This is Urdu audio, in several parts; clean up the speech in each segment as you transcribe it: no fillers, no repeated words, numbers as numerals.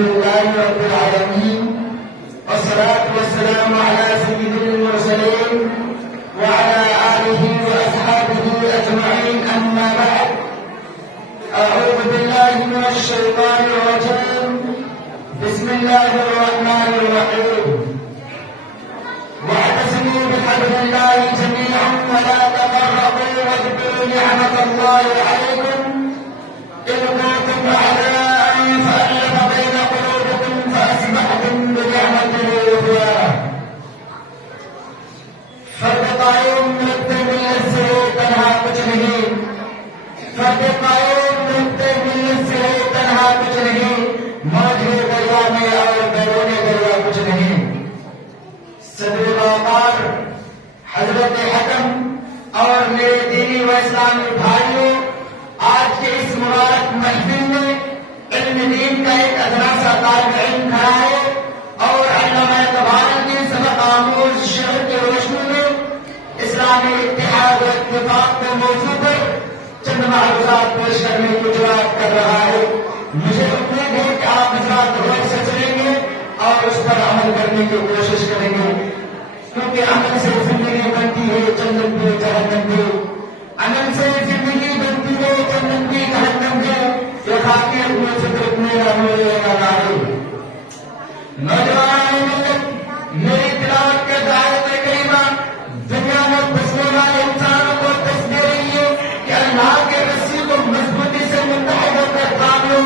لله رب العالمين والصلاة والسلام على سيد المرسلين وعلى آله وأصحابه أجمعين. أما بعد، أعوذ بالله من الشيطان الرجيم. بسم الله الرحمن الرحيم. واعتصموا بحبل الله جميعا ولا تفرقوا واذكروا نعمة الله عليكم إذ كنتم أعداء فألف بين قلوبكم فأصبحتم بنعمته إخوانا. فرد قائم نقطے ملت سے تنہا کچھ نہیں، فرد قائم نقطے ملت سے تنہا کچھ نہیں، موجے دریا میں اور بیرون دریا کچھ نہیں. صدر وقار حضرت حکم اور میرے دینی و اسلامی بھائیوں، آج کے اس مبارک محفل میں علم دین کا ایک ادنا سا طالب علم کھڑا ہے اور علامہ اقبال کی سبق آموز شعر کی روشنی میں اسلامی اتحاد و اتفاق کے موضوع پر چند معروضات پیش کرنے کی جرات کر رہا ہے. مجھے امید ہے کہ آپ حضرات غور سے سنیں گے اور اس پر عمل کرنے کی کوشش کریں گے، کیونکہ عمل سے زندگی بنتی ہے جنت بھی جہنم بھی. عمل سے زندگی بنتی ہے جنت بھی جہنم بھی. یہ خاکی اپنے فطرت میں رہنے والا ہے. نوجوان ملت، میری تلاوت کے دعوت کریمہ دنیا میں بسنے والے انسانوں کو دس دے رہی ہے کہ اللہ کے رسی کو مضبوطی سے متحد ہو کر تھام لو،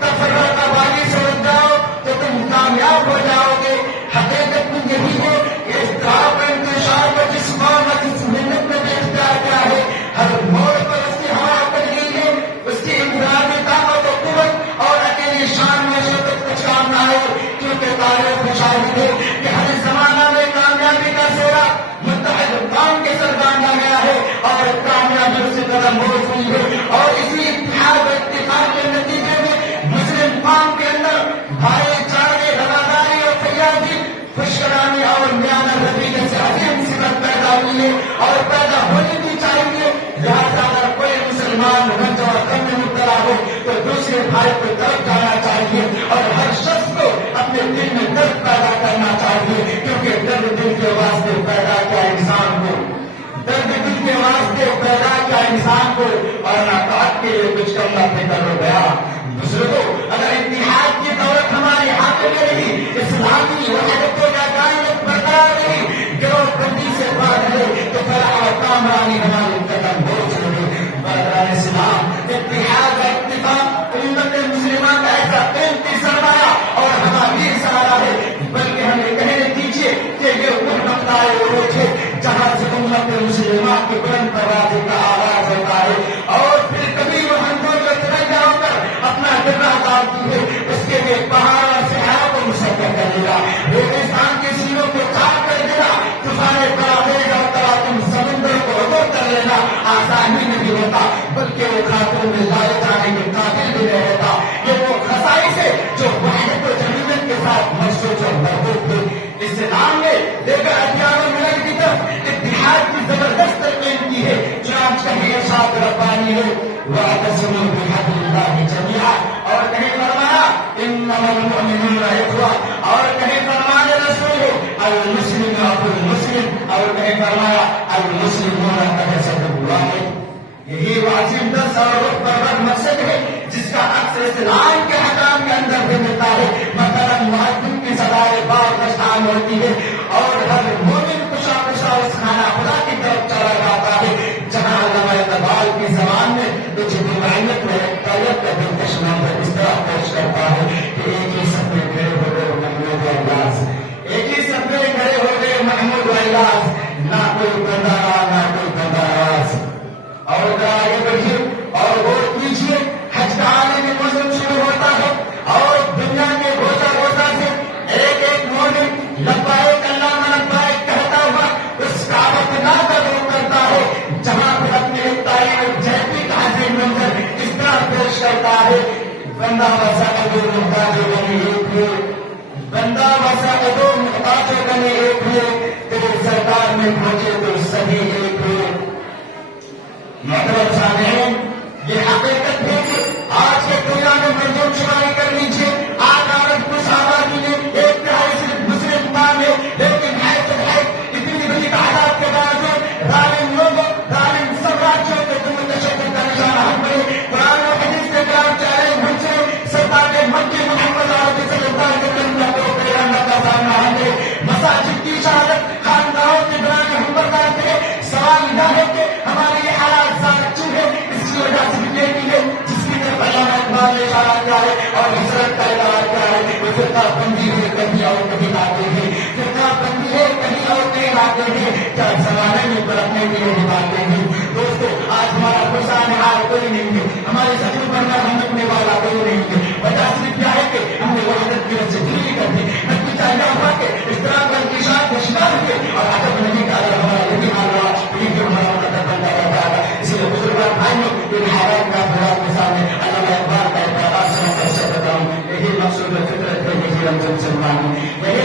تفرقہ والی سے بچ جاؤ تو تم کامیاب ہو جاؤ گے. حقیقت میں یہی ہے کہ اس دعوت کا انتشار کو جس قوم اور جس ملت میں اختیار کیا ہے، ہر موڑ پر اس کی ہوا پڑ گئی ہے. اس کی انفرادی طاقت و قوت اور اکیلی شان میں شدت کچھ کام نہ آئے، کیونکہ تاریخ مشاہد ہے کہ ہر زمانہ میں کامیابی کا سیرا متحد قوم کے سر باندھا گیا ہے اور کامیابی اس سے قدم بوس ہوئی ہے. اور اسی اتحاد و اتفاق کے نتیجے میں مسلم قوم کے اندر بھائی چارے، رواداری اور فیاضی، خوشکرامی اور میانہ روی جیسے عظیم صفت پیدا ہوئی ہے اور پیدا ہونی بھی چاہیے. لہٰذا اگر کوئی مسلمان رنج اور غم میں مبتلا ہو تو دوسرے بھائی کو طرف جانا چاہیے اور ہر شخص کو اپنے دل میں درد پیدا کرنا چاہیے، کیونکہ درد دل کے واسطے پیدا کیا انسان کو، درد دل کے واسطے پیدا کیا انسان کو، اور ناکات کے لیے کچھ کرنا فکر ہو گیا. بزرگوں، اگر اتحاد کی دولت ہماری ہاتھ میں رہی، اسلامی وحدت و یکایت برقرار رہی، گروہ بندی سے بات ہے تو فلاح و کامرانی ہماری قدم بوجھ رہے. برادران اسلام، اتحاد و اتفاق امت مسلمہ کا ایسا قیمتی سرمایہ اور ہماری سہارا ہے، بلکہ ہمیں کہنے دیجیے کہ یہ وہ نقطۂ عروج ہے جہاں سے امت مسلمہ کی بلند پروازی کا آغاز ہوتا ہے. اور پھر کبھی وہ ہنگوں جو ترنگا ہو کر اپنا گرہ ڈالتی ہے، اس کے لیے پہاڑ اور صحرا کو مسکر کر دے گا، ریگستان کے سینوں کو چاک کر دے گا. طوفان بارش اور تراکم سمندر کو عبور کر لینا آسان ہی نہیں ہوتا، بلکہ وہ خاتون میں لائے جانے کے قابل بھی نہیں ہوتا. یہ وہ خصائص ہے جو وحدت و جمعیت کے ساتھ مخصوص اور مربوط تھے. اسلام نے دیگر ادیان و ملل کی طرف اتحاد کی زبردست تلقین کی ہے. چنانچہ کہیں ارشاد ربانی ہے وَاعْتَصِمُوا بِحَبْلِ اللَّهِ جَمِيعًا، اور کہیں فرمایا إِنَّمَا الْمُؤْمِنُونَ إِخْوَةٌ، اور کہیں فرمانے رسول الْمُسْلِمُ أَخُو الْمُسْلِمِ، اور کہیں فرمایا الْمُسْلِمُونَ كَجَسَدٍ وَاحِدٍ. یہی وہ عظیم درس اور روح پرور مقصد ہے جس کا اکثر اسلام کے حکام کے اندر بھی ملتا ہے. مثلا مؤذن کی صدائے بار نشان ہوتی ہے اور ہر مومن کشا کشا اس خانہ خدا کی طرف چلا جاتا ہے جہاں علامہ اقبال کی زبان میں کچھ روایت میں طیب کا دلکش منظر اس طرح پیش کرتا ہے کہ ایک ہی سب میں کھڑے ہو گئے محمود و الیاس، ایک ہی سب میں کھڑے ہو گئے محمود و الیاس، نہ کوئی بندہ رہا نہ کوئی بندہ راز. اور آگے بڑھیے اور غور کیجیے، حج کا آنے کا موسم شروع ہوتا ہے اور دنیا کے روزہ روزہ سے ایک ایک مومن لبیک اللہم لبیک کہتا ہوا اس کعبۃ اللہ کا رخ کرتا ہے، جہاں پر اپنے تعین جہتی کا عظیم منظر اس طرح پیش کرتا ہے. بندہ وسعت محتاج بنی ایک ہے، بندہ وسعت محتاج بنی ایک ہے، تیرے سرکار میں پہنچے تو سبھی ایک ہے. محترم سامعین، یہ حقیقت ہے کہ آج کے دنیا میں مردم شماری کر لیجیے، آج عورت فرقہ بندی ہے کہیں اور کہیں آتے ہیں، فرقہ بندی ہے کہیں اور کہیں آتے ہیں، کیا زمانے میں برتنے کے لیے نبھاتے ہیں۔ دوستو آج ہمارا پرسان حال کوئی نہیں ہے، ہمارے سچن پر نہ رکھنے والا کوئی نہیں ہے، وجہ صرف کیا ہے کہ ہم نے وحدت کی وجہ سے دلی کر دی، نتیجہ یہ ہوا کہ اس طرح کا انتشار کا شکار ہوئے اور عجب نہیں کہ اگر ہمارا یہی حال رہا یہ جو ہمارا مقدر بنتا رہتا ہے۔ اسی لیے بزرگان بھائیوں ان حالات کا بڑا مثال ہے، اللہ اقبال کا اقرار سے میں کیسے بتاؤں، یہی مقصود فطرت ہے، یہی رمضان سلمان ہے، یہی